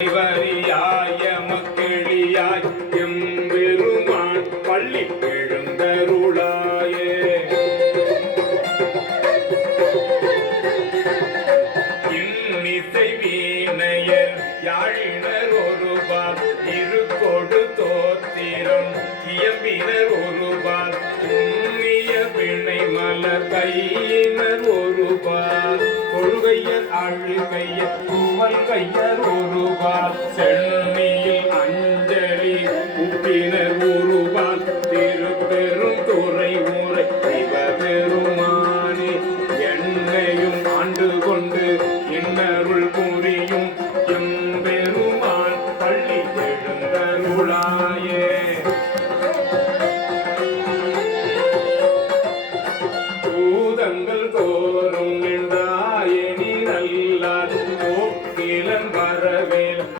வரியாய மக்களியாய் எம்பெருமான் பள்ளி எழுந்தருளாயே இன்னிசை வீணையர் யாழினர் ஒருபால் கொடு தோத்திரம் இயம்பினர் ஒருபால் உண்ணிய பிணை மலர் கையினர் செழுகையர் அழுகையர் குமல் கையர் ஒருவார் சென்னியில் அஞ்சலி உப்பினர் ஒருவார் திருப்பெரும் துறை ஊரை சிவபெருமானே என்னையும் ஆண்டு கொண்டு இன்னருள் புரியும் எம்பெருமான். பள்ளி தூதங்கள் கோருங்கள் எல்லாரும்